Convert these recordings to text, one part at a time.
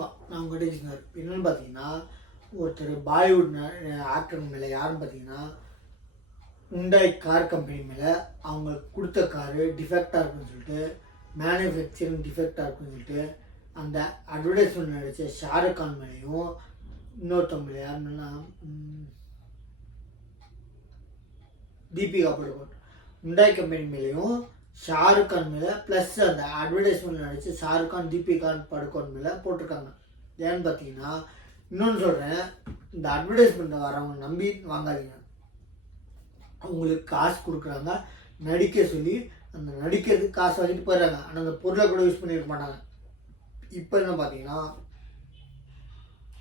நான் உங்கள்கிட்ட பேசினார் என்னென்னு பார்த்தீங்கன்னா, ஒருத்தர் பாலிவுட் ஆக்டர் மேலே யாருன்னு பார்த்தீங்கன்னா, உண்டாய் கார் கம்பெனி மேலே அவங்க கொடுத்த காரு டிஃபெக்டாக இருக்குன்னு சொல்லிட்டு, மேனுஃபேக்சரிங் டிஃபெக்டாக இருக்குன்னு சொல்லிட்டு, அந்த அட்வர்டைஸ்மெண்ட் நடித்த ஷாருக் கான் மேலேயும் இன்னொருத்தவங்க யாருன்னா தீபிகா படுகோன் உண்டாய் கம்பெனி மேலேயும் ஷாருக் கான் மேலே ப்ளஸ் அந்த அட்வர்டைஸ்மெண்ட் நடித்து ஷாருக் கான் தீபிகா படுகோன் மேலே போட்டிருக்காங்க. ஏன்னு பார்த்தீங்கன்னா, இன்னொன்று சொல்கிறேன், இந்த அட்வர்டைஸ்மெண்ட் வரவங்க நம்பி வாங்காதீங்க. அவங்களுக்கு காசு கொடுக்குறாங்க, நடிக்க சொல்லி அந்த நடிக்கிறதுக்கு காசு வாங்கிட்டு போயிடுறாங்க. ஆனால் அந்த பொருளை கூட யூஸ் பண்ணியிருக்க மாட்டாங்க. இப்போ என்ன பார்த்தீங்கன்னா,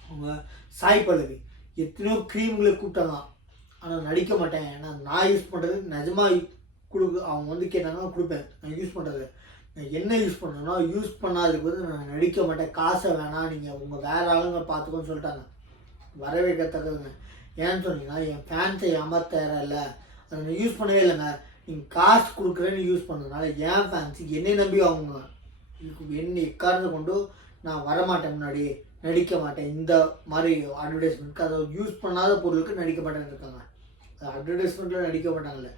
அவங்க சாய் பல்லவி எத்தனையோ க்ரீம்களை கூப்பிட்டாங்க, ஆனால் நடிக்க மாட்டேன். ஏன்னா நான் யூஸ் பண்ணுறது நிஜமாக அவங்க வந்து கேட்டாங்கன்னா கொடுப்பேன். நான் யூஸ் பண்ணுறது நான் என்ன யூஸ் பண்ணுறேன்னா யூஸ் பண்ணாததுக்கு வந்து நான் நடிக்க மாட்டேன், காசை வேணாம், நீங்கள் உங்கள் வேறு ஆளுங்க பார்த்துக்கோன்னு சொல்லிட்டாங்க. வரவேற்கத்தக்கதுங்க. ஏன்னு சொன்னீங்கன்னா, என் ஃபேன்ஸை ஏமாற்ற இல்லை, அதை நான் யூஸ் பண்ணவே இல்லைங்க. நீங்கள் காசு கொடுக்குறேன்னு யூஸ் பண்ணதுனால என் ஃபேன்ஸு என்னை நம்பி அவங்க என்ன எக்காரணத்தை கொண்டு நான் வரமாட்டேன், முன்னாடி நடிக்க மாட்டேன், இந்த மாதிரி அட்வர்டைஸ்மெண்ட்க்கு அதை யூஸ் பண்ணாத பொருளுக்கு நடிக்க மாட்டேன்னு இருக்காங்க. அது அட்வர்டைஸ்மெண்ட்டில் நடிக்க மாட்டாங்கல்ல,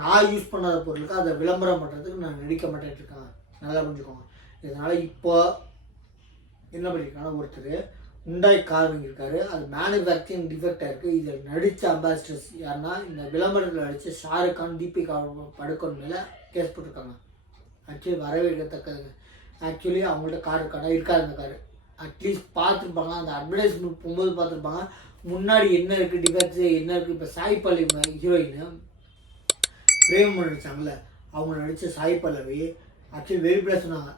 நான் யூஸ் பண்ணாத பொருளுக்கு அதை விளம்பரம் பண்ணுறதுக்கு நான் நடிக்க மாட்டேன்னு இருக்காங்க. நல்லா புரிஞ்சுக்கோங்க. இதனால் இப்போ என்ன பண்ணியிருக்காங்கன்னா, ஒருத்தர் உண்டாய் கார் வாங்கியிருக்காரு, அது மேனுஃபேக்சரிங் டிஃபெக்டாக இருக்குது. இதில் நடித்த அம்பாசிடர்ஸ் யாருன்னா, இந்த விளம்பரத்தில் நடித்த ஷாருக் கான் தீபிகா படுகோன் மேலே கேஸ் போட்டிருக்காங்க. ஆக்சுவலி வரவேற்கத்தக்கதுங்க. ஆக்சுவலி அவங்கள்ட்ட கார் இருக்காது அந்த காரு. அட்லீஸ்ட் பார்த்துருப்பாங்க, அந்த அட்வர்டைஸ்மெண்ட் போகும்போது பார்த்துருப்பாங்க முன்னாடி என்ன இருக்குது, டிஃபெக்ட்ஸு என்ன இருக்குது. இப்போ சாய் பல்லவி ஹீரோயின் பிரேமம் நடித்தாங்கல்ல, அவங்க நடித்த சாய் பல்லவி ஆக்சுவலி வெளிப்படையாக சொன்னாங்க,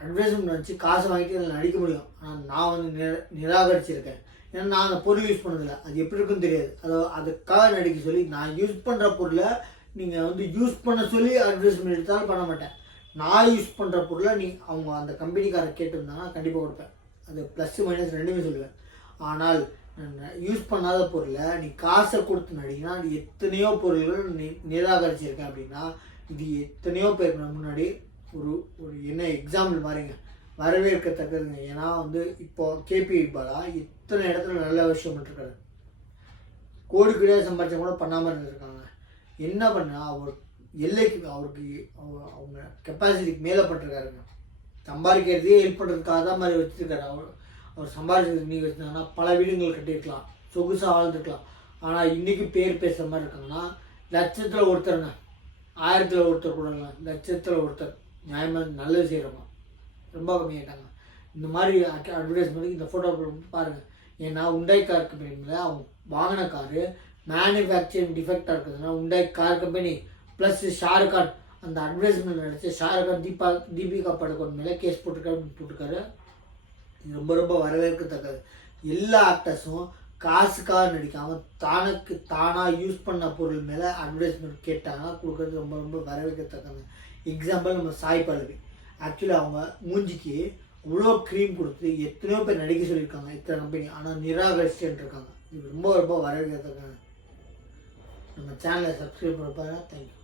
அட்வர்டைஸ்மெண்ட் நினச்சி காசை வாங்கிட்டு அதில் நடிக்க முடியும், ஆனால் நான் வந்து நிராகரிச்சிருக்கேன். ஏன்னா நான் அந்த பொருள் யூஸ் பண்ணதில்லை, அது எப்படி இருக்குன்னு தெரியாது. அதுக்காக நடிக்க சொல்லி நான் யூஸ் பண்ணுற பொருளை நீங்கள் வந்து யூஸ் பண்ண சொல்லி அட்வர்டைஸ்மெண்ட் எடுத்தாலும் பண்ண மாட்டேன். நான் யூஸ் பண்ணுற பொருளை அவங்க அந்த கம்பெனிக்காரை கேட்டிருந்தாங்கன்னா கண்டிப்பாக கொடுப்பேன். அது ப்ளஸ் மைனஸ் ரெண்டுமே சொல்லுவேன். ஆனால் யூஸ் பண்ணாத பொருளை நீ காசை கொடுத்து நடிங்கன்னா, அது எத்தனையோ பொருள்கள் நிராகரிச்சிருக்கேன். அப்படின்னா இது எத்தனையோ பேருக்கு முன்னாடி ஒரு என்ன எக்ஸாம்பிள் மாதிரிங்க, வரவேற்கத்தக்கதுங்க. ஏன்னா வந்து இப்போது கேபி பாலா இத்தனை இடத்துல நல்ல விஷயம் பண்ணிருக்காரு, கோடி கோடியாக சம்பாதிச்சா கூட பண்ணாமல் இருந்திருக்காங்க. என்ன பண்ணா அவர் எல்லைக்கு அவருக்கு அவங்க கெப்பாசிட்டிக்கு மேலே பண்ணிருக்காருங்க. சம்பாதிக்கிறதே ஹெல்ப் பண்ணுறதுக்காக தான் மாதிரி வச்சுருக்காரு. அவர் சம்பாதிச்சதுக்கு நீங்கள் வச்சுருந்தாங்கன்னா பல வீடுங்கள் கட்டியிருக்கலாம், சொகுசாக வாழ்ந்துருக்கலாம். ஆனால் இன்றைக்கி பேர் பேசுகிற மாதிரி இருக்காங்கன்னா, லட்சத்தில் ஒருத்தருங்க, 1000ல் ஒருத்தர் கூட இல்லை, லட்சத்தில் ஒருத்தர் நியாயமாக நல்லது செய்கிறவங்க ரொம்ப கம்மியாயிட்டாங்க. இந்த மாதிரி அட்வர்டைஸ்மெண்ட்டுக்கு இந்த ஃபோட்டோ பாருங்கள். ஏன்னா உண்டாய் கார் கம்பெனியில் அவங்க வாங்கின காரு மேனுஃபேக்சரிங் டிஃபெக்டாக இருக்குதுன்னா, Hyundai car company plus Shahrukh Khan அந்த அட்வர்டைஸ்மெண்ட் நடிச்சு ஷாருக் கான் தீபிகா படுகோன் மேலே கேஸ் போட்டிருக்காரு. இது ரொம்ப ரொம்ப வரவேற்கத்தக்கது. எல்லா ஆக்டர்ஸும் காசுக்காக நடிக்காமல் தானுக்கு தானாக யூஸ் பண்ண பொருள் மேலே அட்வர்டைஸ்மெண்ட் கேட்டாங்கன்னா கொடுக்குறது ரொம்ப ரொம்ப வரவேற்கத்தக்கது. எக்ஸாம்பிள் நம்ம சாய் பல்லவி, ஆக்சுவலி அவங்க மூஞ்சிக்கு இவ்வளோ க்ரீம் கொடுத்து எத்தனையோ பேர் நடிக்க சொல்லியிருக்காங்க, இத்தனை கம்பெனி, ஆனால் நிராகரிச்சுட்டு இருக்காங்க. இது ரொம்ப ரொம்ப வரவேற்கத்தக்கது. நம்ம சேனலை சப்ஸ்கிரைப் பண்ண பாருங்க. தேங்க்யூ.